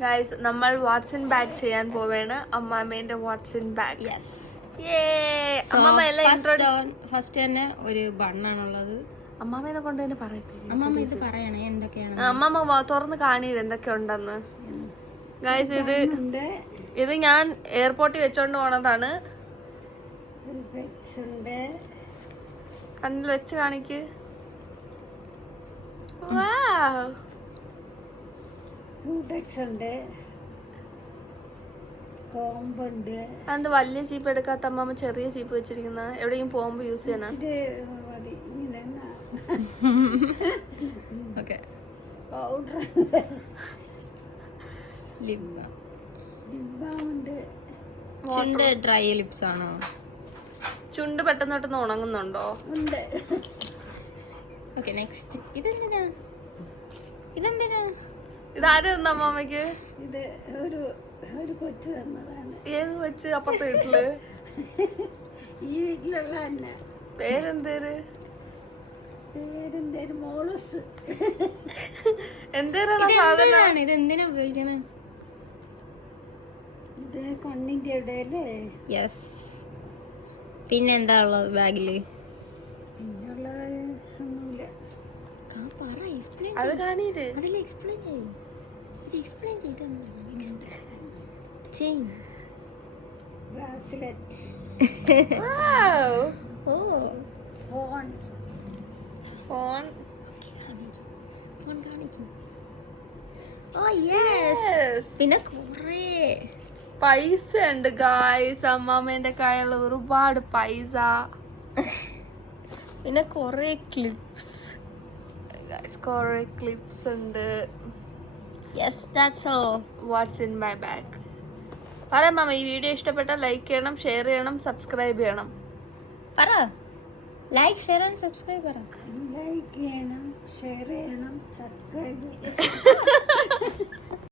Guys നമ്മൾ Watson bag ചെയ്യാൻ പോവാണ്. അമ്മാമ്മേന്റെ what's in bag yes first തന്നെ ഒരു ബണ്ണാണുള്ളത് അമ്മാമ്മേനെ കൊണ്ട് തന്നെ പറയിപ്പിക്കും അമ്മാമ്മ ഇത് പറയണേ എന്തൊക്കെയാണ്? അമ്മമ്മ വാ- തുറന്ന് കാണിയത് എന്തൊക്കെ ഉണ്ടെന്ന്. ഗായ്സ് ഇത് ഇത് ഞാൻ എയർപോർട്ടിൽ വെച്ചോണ്ട് പോണതാണ്. കണ്ണിൽ വെച്ച് കാണിക്ക്. Wow. ഉണ്ട്. കോമ്പുണ്ട് അതെന്ത് വലിയ ചീപ്പ് എടുക്കാത്ത അമ്മമ്മ ചെറിയ ചീപ്പ് വെച്ചിരിക്കുന്ന? എവിടെയും പോംബ് യൂസ് ചെയ്യണം. ഓക്കെ. പൗഡർ ലിപ് ഉണ്ട്. ചുണ്ട് ഡ്രൈ ലിപ്സ് ആണോ? ചുണ്ട് പെട്ടെന്ന് പെട്ടെന്ന് ഉണങ്ങുന്നുണ്ടോ? ഉണ്ട്. Okay next. ഇതെന്തിനാ? ഇതെന്തിനാ? ഇതാര് തന്ന അമ്മാമ്മക്ക് ഇത് ഒരു ഒരു കൊച്ചു തന്നതാണ്. ഏത് വെച്ച് അപ്പുറത്തെ വീട്ടിൽ. ഈ വീട്ടിലുള്ള തന്നെ പേരെന്തേര്? പേരെന്തേര്? മോളസ്. എന്തേരാണ് ആ സാധനം? ഇതെന്തിനാണ് ഇത് എന്തിനാ ഉപയോഗിക്കണേ? ഇത് കണ്ണിന്റെ ഇടയിലേ. യെസ് പിന്നെ എന്താ ഉള്ളത് ബാഗിൽ? എക്സ്പ്ലെയിൻ അത് കാണീര് അതല്ല എക്സ്പ്ലെയിൻ ചെയ്യും ഇത് എക്സ്പ്ലെയിൻ ചെയ്ത് ചെയിൻ ബ്രാസ്ലെറ്റ്. ഓ. ഫോൺ ഫോൺ ഫോൺ കാണിക്കും. ഓ യെസ് പിന്നെ കുറേ. പൈസ ഉണ്ട് ഗായ്സ് അമ്മാമ്മേന്റെ കയ്യിലുള്ള ഒരുപാട് പൈസ. പിന്നെ കുറേ ക്ലിപ്സ് ഗായ്സ് കുറേ ക്ലിപ്സ് ഉണ്ട് yes that's all what's in my bag പറ മാമ ഈ വീഡിയോ ഇഷ്ടപ്പെട്ടാൽ ലൈക്ക് ചെയ്യണം ഷെയർ ചെയ്യണം സബ്സ്ക്രൈബ് ചെയ്യണം. പറ. ലൈക്ക് ഷെയർ ആൻഡ് സബ്സ്ക്രൈബ് പറ. ലൈക്ക് ചെയ്യണം ഷെയർ ചെയ്യണം സബ്സ്ക്രൈബ് ചെയ്യണം.